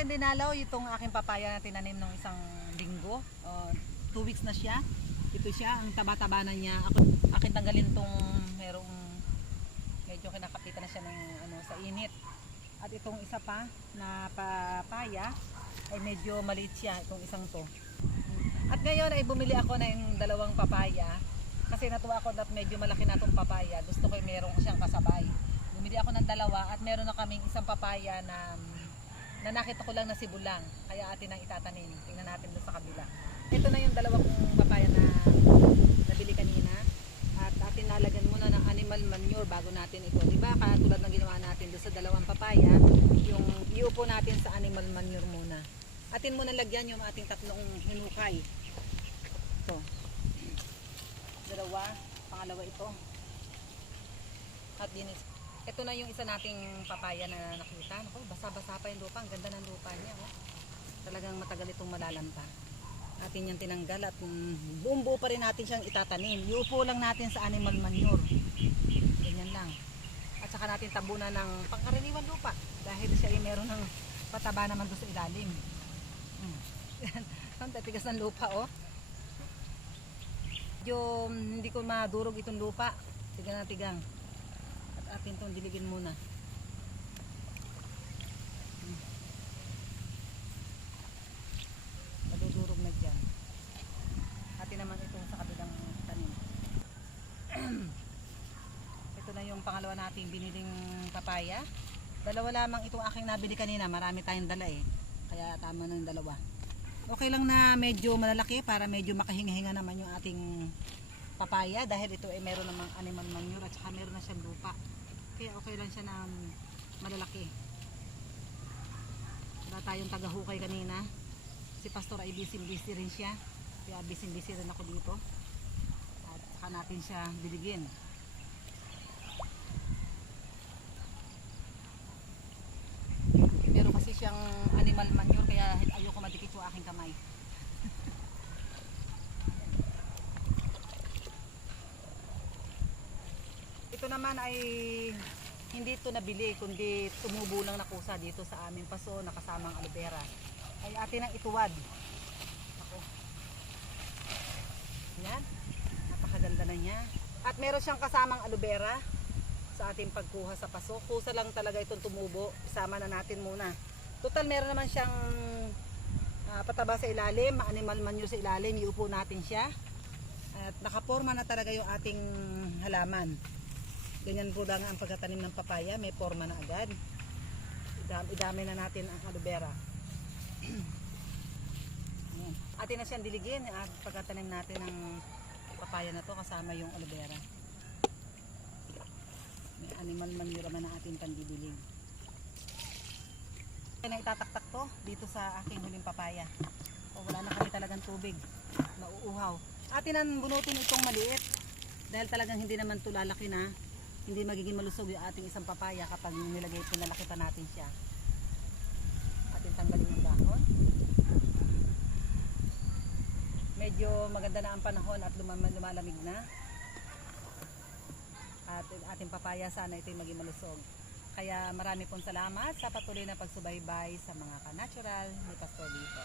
akin dinalaw itong aking papaya na tinanim nung isang linggo. 2 weeks na siya. Ito siya, ang taba-taba na niya. Akin tanggalin tong merong medyo kinakapitan na siya ng sa init. At itong isa pa na papaya ay medyo maliit siya, itong isang to. At ngayon ay bumili ako ng 2 papaya kasi natuwa ako at medyo malaki na itong papaya. Gusto ko meron siyang kasabay. Bumili ako ng 2 at meron na kaming isang papaya na nakita ko lang na sibulang. Kaya atin ang itatanim. Tingnan natin doon sa kabila. Ito na yung 2 kong papaya na nabili kanina. At atin nalagyan muna ng animal manure bago natin ito. Diba katulad ng ginawa natin doon sa 2 papaya, yung iupo natin sa animal manure muna. Atin muna lagyan yung ating 3 hinukay. Ito. 2, pangalawa ito. At dinis. Ito na yung isa nating papaya na nakita. Naku, basa-basa pa yung lupa. Ang ganda ng lupa niya. Oh. Talagang matagal itong malalanta. Atin yung tinanggal at buong buo pa rin natin siyang itatanim. Iupo lang natin sa animal manure. Ganyan lang. At saka natin tabunan ng pangkaraniwan lupa. Dahil siya ay meron ng pataba naman doon sa ilalim. Ang tatigas ng lupa, oh. Hindi ko madurog itong lupa. Tigang na tigang. At atin itong diligin muna. Madudurog na dyan. Atin naman itong sa kabilang tanim. Ito na yung pangalawa natin biniling papaya. 2 lamang itong aking nabili kanina. Marami tayong dala eh. Kaya tama na yung 2. Okay lang na medyo malalaki para medyo makahinga-hinga naman yung ating papaya dahil ito ay meron namang animal manure at saka meron na siyang lupa. Kaya okay lang siya na malalaki. Wala tayong tagahukay kanina. Si Pastor ay busy rin siya. Kaya busy rin ako dito. At saka natin siya diligin. Meron kasi siyang animal manure kaya ayoko madikit yung aking kamay. Ito naman ay hindi ito nabili kundi tumubo lang na kusa dito sa aming paso na kasamang aloe vera. Ay atin ang ituwad. Ako. Yan. Napakaganda na niya. At meron siyang kasamang aloe vera sa ating pagkuha sa paso. Kusa lang talaga itong tumubo. Isama na natin muna. Total meron naman siyang pataba sa ilalim, animal manure sa ilalim. Iupo natin siya. At nakaporma na talaga yung ating halaman. Ganyan po lang ang pagkatanim ng papaya, may forma na agad. Idami na natin ang aloe vera. Atin na siyang diligin at pagkatanim natin ng papaya na to kasama yung aloe vera. May animal manure man na atin pandidilig. Kaya itataktak to dito sa aking huling papaya. O wala na kami talagang tubig, nauuhaw. Atin ang bunutin itong maliit dahil talagang hindi naman to lalaki na. Hindi magiging malusog yung ating isang papaya kapag pinalaki pa natin siya. Atin tanggalin yung dahon. Medyo maganda na ang panahon at lumalamig na. At ating papaya sana ito'y maging malusog. Kaya marami pong salamat sa patuloy na pagsubaybay sa mga ka-natural ni Pastor dito.